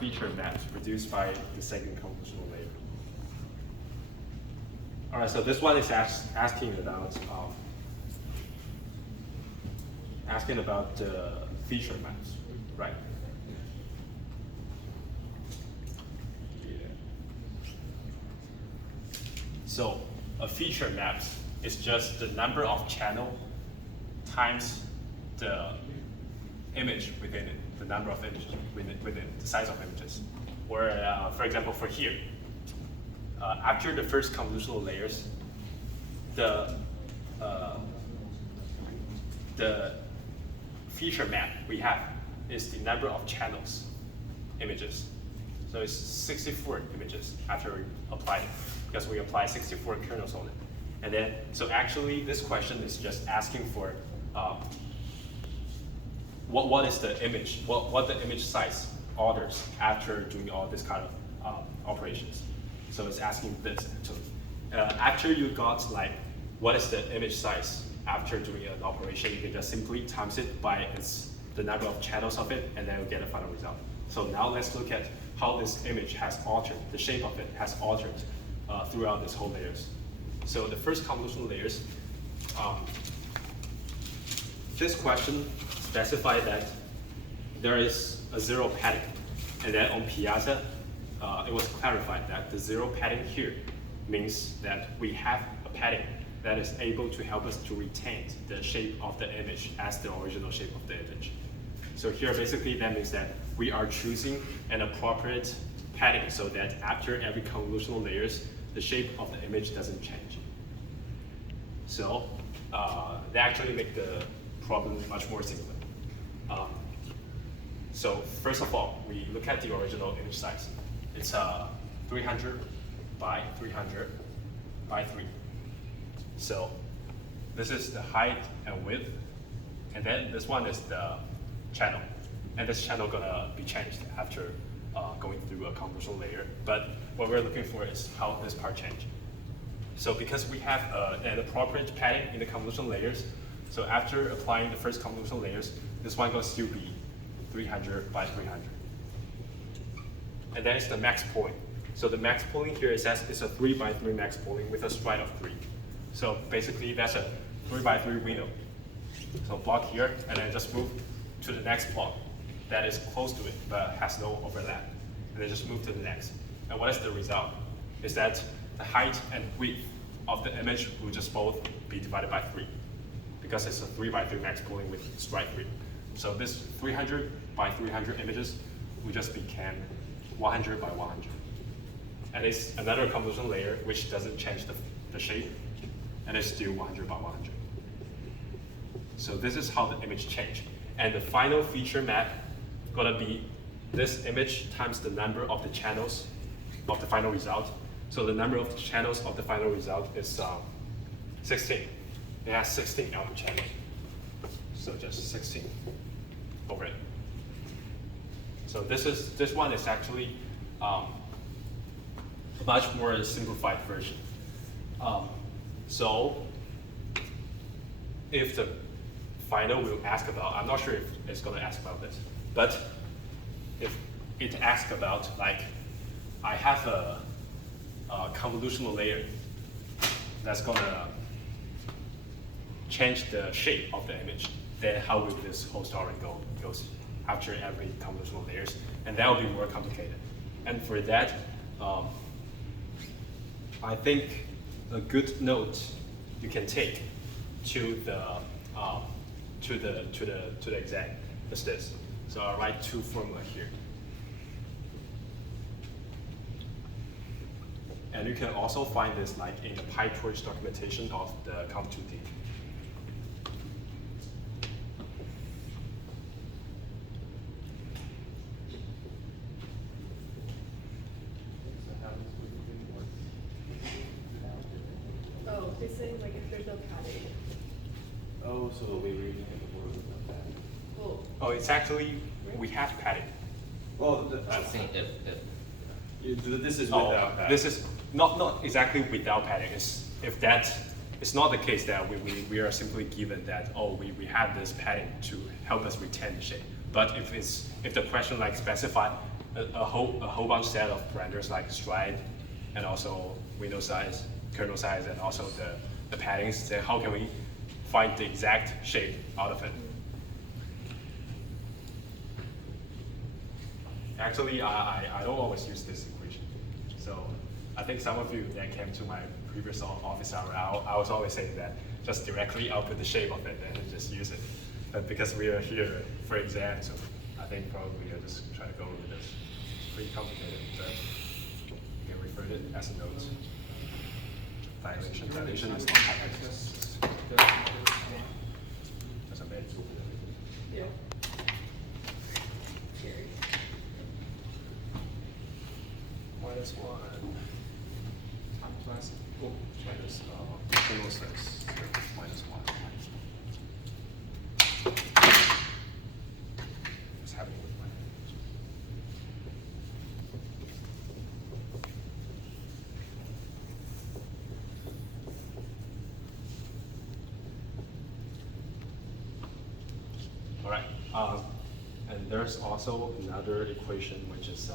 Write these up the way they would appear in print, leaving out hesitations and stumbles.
feature maps produced by the second convolutional layer. All right, so this one is asking about feature maps, right? Yeah. So a feature maps is just the number of channel times the image within it, the number of images within the size of images. Or for example, for here, after the first convolutional layers, the feature map we have is the number of channels images. So it's 64 images after we apply it, because we apply 64 kernels on it. And then, so actually this question is just asking for what is the image, what the image size orders after doing all this kind of operations. So it's asking this actually. After you got like, what is the image size after doing an operation, you can just simply times it by the number of channels of it, and then you get a final result. So now let's look at how this image has altered, the shape of it has altered throughout this whole layers. So the first convolutional layers, this question specified that there is a zero padding, and then on Piazza, it was clarified that the zero padding here means that we have a padding that is able to help us to retain the shape of the image as the original shape of the image. So here basically that means that we are choosing an appropriate padding so that after every convolutional layers, the shape of the image doesn't change. So they actually make the problem much more simpler. So first of all, we look at the original image size. It's 300 by 300 by 3. So this is the height and width, and then this one is the channel. And this channel gonna be changed after going through a convolutional layer. But what we're looking for is how this part changed. So because we have an appropriate padding in the convolutional layers, so after applying the first convolutional layers, this one gonna still be 300 by 300. And then it's the max pooling. So the max pooling here is a 3 by 3 max pooling with a stride of 3. So basically that's a 3 by 3 window. So block here, and then just move to the next block that is close to it but has no overlap. And then just move to the next. And what is the result? Is that the height and width of the image will just both be divided by 3, because it's a 3 by 3 max pooling with stride 3. So this 300 by 300 images will just become 100 by 100. And it's another convolutional layer which doesn't change the shape, and it's still 100 by 100. So this is how the image changed. And the final feature map gonna be this image times the number of the channels of the final result. So the number of the channels of the final result is 16. It has 16 output channels. So just 16 over it. So this one is actually a much more simplified version. So if the final will ask about, I'm not sure if it's going to ask about this, but if it asks about, like, I have a convolutional layer that's going to change the shape of the image, then how will this whole story goes after every convolutional layers? And that will be more complicated. And for that, I think a good note you can take to the exam is this. So I'll write 2 formula here. And you can also find this like in the PyTorch documentation of the Comp2D. Oh, they're saying like if there's no padding. Oh, so we reading in the word without padding. Well, Oh, it's actually, we have padding. Well, I'm saying if. this is Oh, without padding. this is not exactly without padding. If that is not the case, that we are simply given that, oh, we have this padding to help us retain the shape. But if the question like specify a whole bunch set of parameters like stride, and also window size, kernel size, and also the paddings. Then how can we find the exact shape out of it? Actually, I don't always use this equation. So I think some of you that came to my previous office hour, I was always saying that just directly output the shape of it and just use it. But because we are here for exams, so I think probably I'll just try to go over this. It's pretty complicated, but you can refer to it as a note. Dilation is not access. That's a bit. Yeah. Scary. Minus 1. Plus, oh, minus kernel size, minus 1. What's happening with my all right, and there's also another equation which is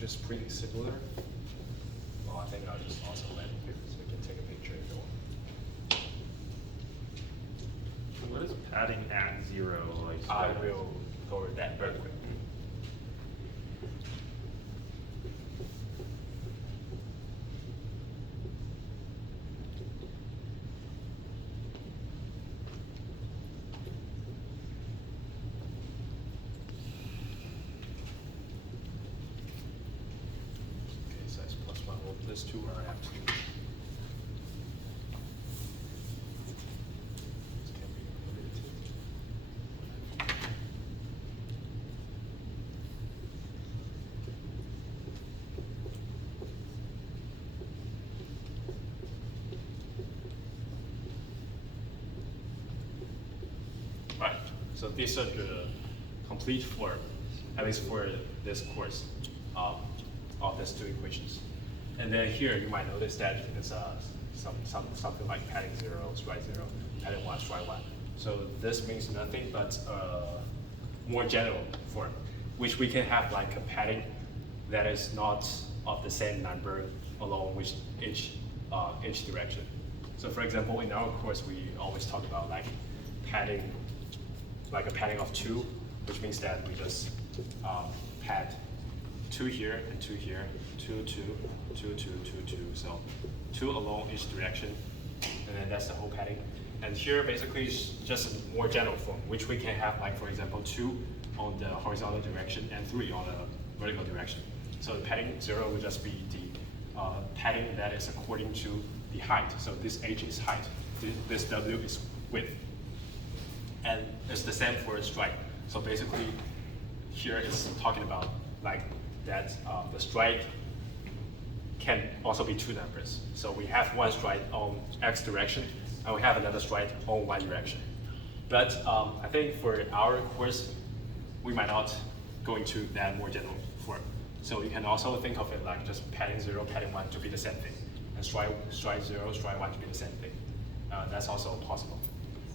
just pretty similar. Well, I think I'll just also let it here so we can take a picture if you want. What is padding at 0 like? I will go over that very quick. Okay, size plus 1. Well, this 2 are absolute. This can be limited. Right, so these are the complete form, at least for this course, of these two equations. And then here you might notice that it's something like padding 0, stride 0, padding 1, stride 1. So this means nothing but more general form, which we can have like a padding that is not of the same number along which each direction. So for example, in our course, we always talk about like padding, like a padding of 2, which means that we just pad 2 here and 2 here, 2, 2, 2, 2, 2, 2. So 2 along each direction, and then that's the whole padding. And here basically is just a more general form, which we can have like, for example, 2 on the horizontal direction and 3 on the vertical direction. So the padding 0 would just be the padding that is according to the height. So this h is height, this w is width. And it's the same for stride. So basically, here it's talking about like that the stride can also be 2 numbers. So we have one stride on x direction, and we have another stride on y direction. But I think for our course, we might not go into that more general form. So you can also think of it like just padding 0, padding 1 to be the same thing, and stride 0, stride 1 to be the same thing. That's also possible.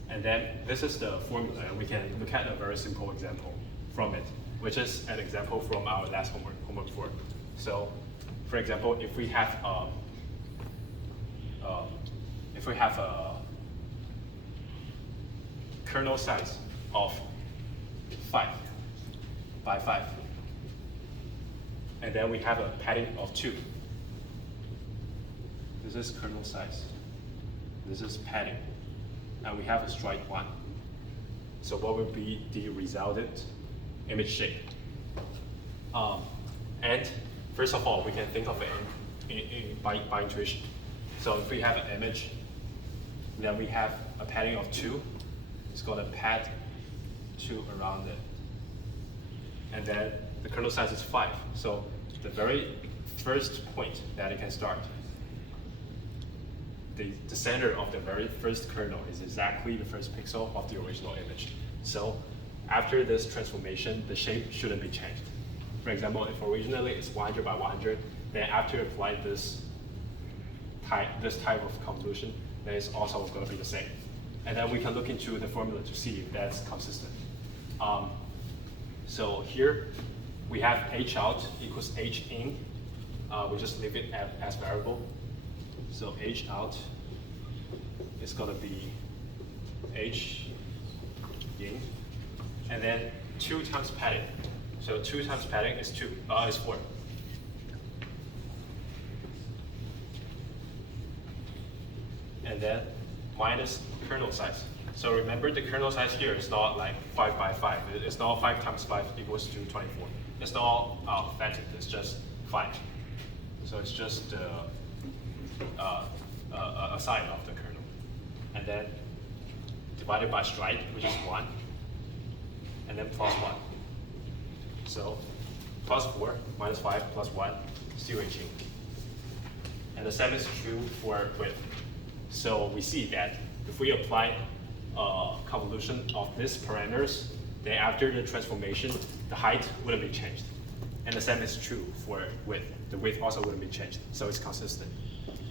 And then this is the formula, and we can look at a very simple example from it, which is an example from our last homework 4. So, for example, if we have a kernel size of 5 by 5, and then we have a padding of 2. This is kernel size. This is padding. And we have a stride 1. So what would be the resultant image shape? And first of all, we can think of it by intuition. So if we have an image, then we have a padding of 2. It's going to pad 2 around it. And then the kernel size is 5. So the very first point that it can start, the center of the very first kernel is exactly the first pixel of the original image. So after this transformation, the shape shouldn't be changed. For example, if originally it's 100 by 100, then after apply this type of convolution, then it's also going to be the same. And then we can look into the formula to see if that's consistent. So here we have h out equals h in. We just leave it as variable. So h out is going to be h in, and then 2 times padding. So 2 times padding is 4. And then minus kernel size. So remember, the kernel size here is not like 5 by 5. It's not 5 times 5 equals to 24. It's not phantom, it's just 5. So it's just a side of the kernel. And then divided by stride, which is 1. And then plus 1. So plus 4 minus 5 plus 1, still h in. And the same is true for width. So we see that if we apply convolution of these parameters, then after the transformation, the height wouldn't be changed. And the same is true for width. The width also wouldn't be changed, so it's consistent.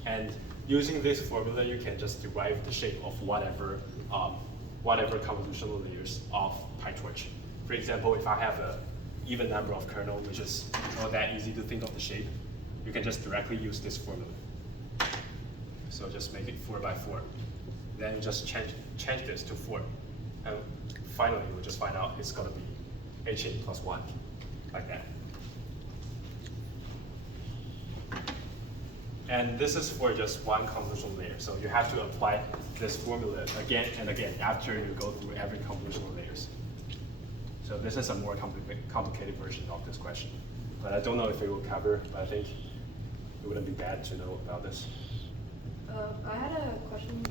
And using this formula, you can just derive the shape of whatever convolutional layers of PyTorch. For example, if I have an even number of kernel, which is not that easy to think of the shape, you can just directly use this formula. So just make it 4 by 4. Then you just change this to 4. And finally, we'll just find out it's going to be h in plus 1, like that. And this is for just one convolutional layer. So you have to apply this formula again and again after you go through every convolutional layers. So this is a more complicated version of this question. But I don't know if it will cover, but I think it wouldn't be bad to know about this. I had a question